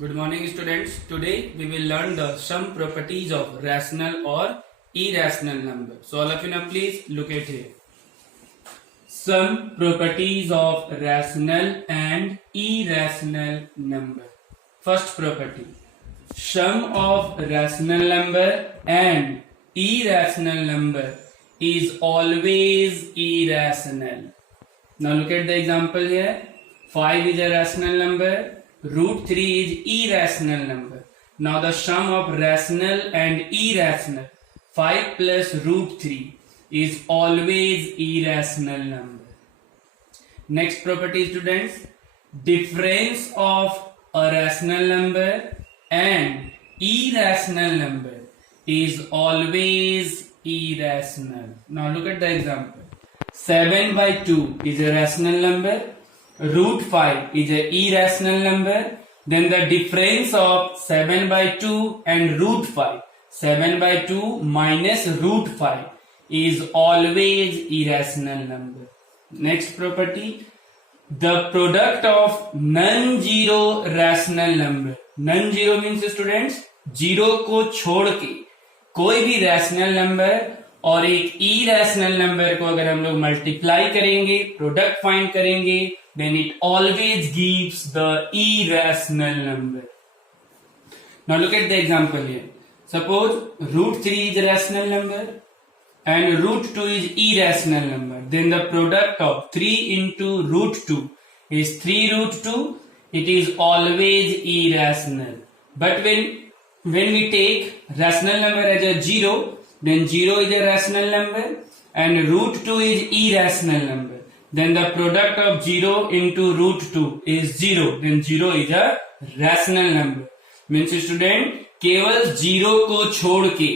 Good morning students. Today we will learn the some properties of rational or irrational number. So all of you now please look at here. Some properties of rational and irrational number. First property. Sum of rational number and irrational number is always irrational. Now look at the example here. 5 is a rational number. Root 3 is irrational number. Now the sum of rational and irrational 5 plus root 3 is always irrational number. Next property students, difference of a rational number and irrational number is always irrational. Now look at the example. 7 by 2 is a rational number. Root 5 is an irrational number. Then the difference of 7 by 2 and root 5, 7 by 2 minus root 5 is always irrational number. Next property, the product of non-zero rational number. Non-zero means students, zero को छोड़ के कोई भी rational number और एक irrational number को अगर हम लोग मल्टीप्लाई करेंगे, प्रोडक्ट फाइंड करेंगे, then it always gives the irrational number. Now look at the example here. Suppose root 3 is a rational number and root 2 is irrational number. Then the product of 3 into root 2 is 3 root 2. It is always irrational. But when we take rational number as a 0, then 0 is a rational number and root 2 is irrational number. Then the product of 0 into root 2 is 0. Then 0 is a rational number. Means student, केवल 0 को छोड़ के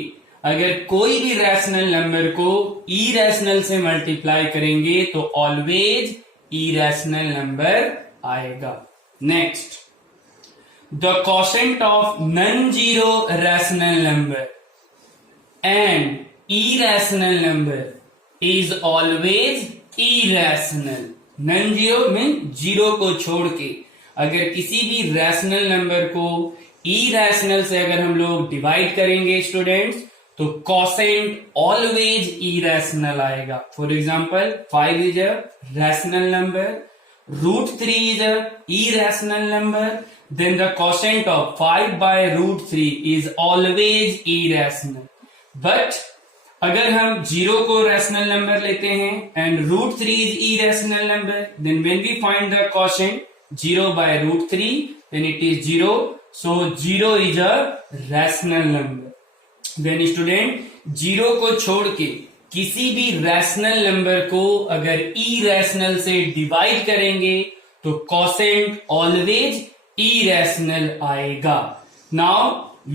अगर कोई भी rational number को irrational से multiply करेंगे तो ऑलवेज irrational नंबर आएगा. Next, the quotient of non-zero rational number and irrational number is always irrational. Non zero mean zero को छोड़ के अगर किसी भी रैशनल नंबर को इरेशनल से अगर हम लोग डिवाइड करेंगे स्टूडेंट्स तो कोसेंट ऑलवेज इरेशनल आएगा. For example 5 is a rational number, root 3 is a irrational number, then the quotient of 5 by root 3 is always irrational. But अगर हम 0 को रैशनल नंबर लेते हैं and root 3 is irrational number, then when we find the quotient 0 by root 3 then it is 0. So 0 is a rational number. Then student, 0 को छोड़ के किसी भी रैशनल नंबर को अगर इरेशनल से डिवाइड करेंगे तो कोशेंट ऑलवेज इरेशनल आएगा. Now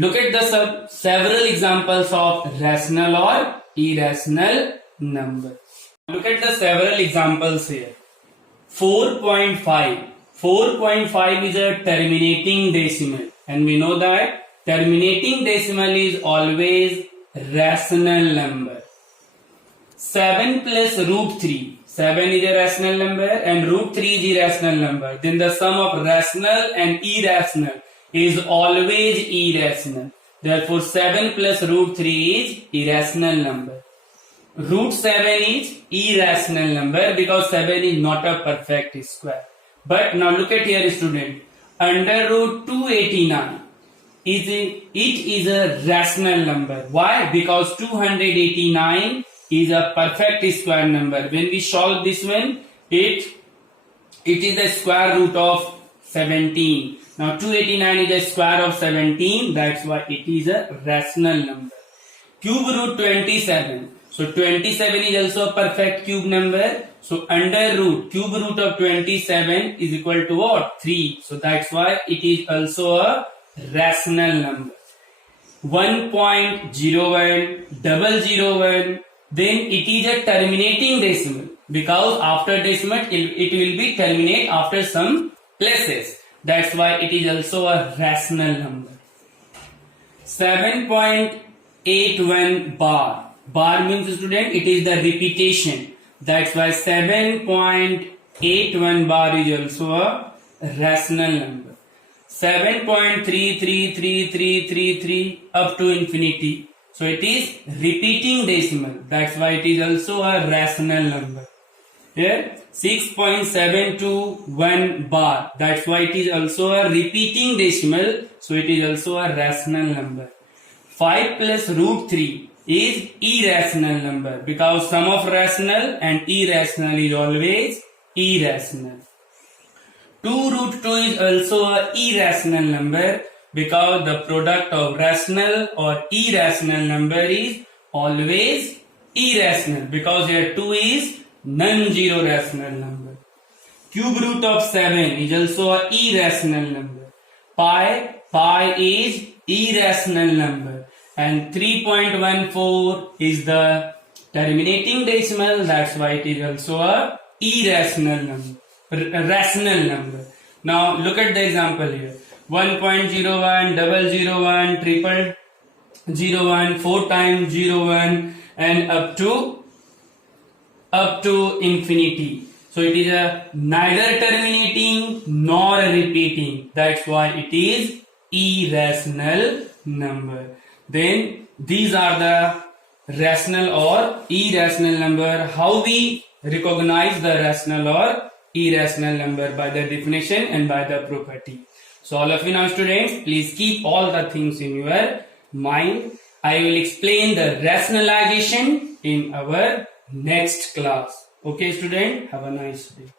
look at the several examples of rational or irrational number. Look at the several examples here. 4.5. 4.5 is a terminating decimal and we know that terminating decimal is always rational number. 7 plus root 3. 7 is a rational number and root 3 is irrational number. Then the sum of rational and irrational is always irrational. Therefore 7 plus root 3 is irrational number. Root 7 is irrational number because 7 is not a perfect square. But now look at here student, under root 289 is a rational number. Why? Because 289 is a perfect square number. When we solve this one, it is the square root of 17. Now 289 is the square of 17, that's why it is a rational number. Cube root 27. So 27 is also a perfect cube number. So under root, cube root of 27 is equal to what? 3. So that's why it is also a rational number. 1.01, 001, then it is a terminating decimal because after decimal it will be terminate after some places. That's why it is also a rational number. 7.81 bar. Bar means student, it is the repetition. That's why 7.81 bar is also a rational number. 7.3333333 up to infinity. So it is repeating decimal. That's why it is also a rational number. Here 6.721 bar. That's why it is also a repeating decimal. So it is also a rational number. 5 plus root 3 is irrational number because sum of rational and irrational is always irrational. 2 root 2 is also a irrational number because the product of rational or irrational number is always irrational because here 2 is non-zero rational number. Cube root of 7 is also a irrational number. Pi is irrational number and 3.14 is the terminating decimal. That's why it is also a irrational number. Rational number. Now look at the example here. 1.01, 001, 0001, 4 times 01 and up to infinity. So it is a neither terminating nor repeating. That's why it is irrational number. Then these are the rational or irrational number. How we recognize the rational or irrational number? By the definition and by the property. So all of you now students, please keep all the things in your mind. I will explain the rationalization in our next class. Okay student, have a nice day.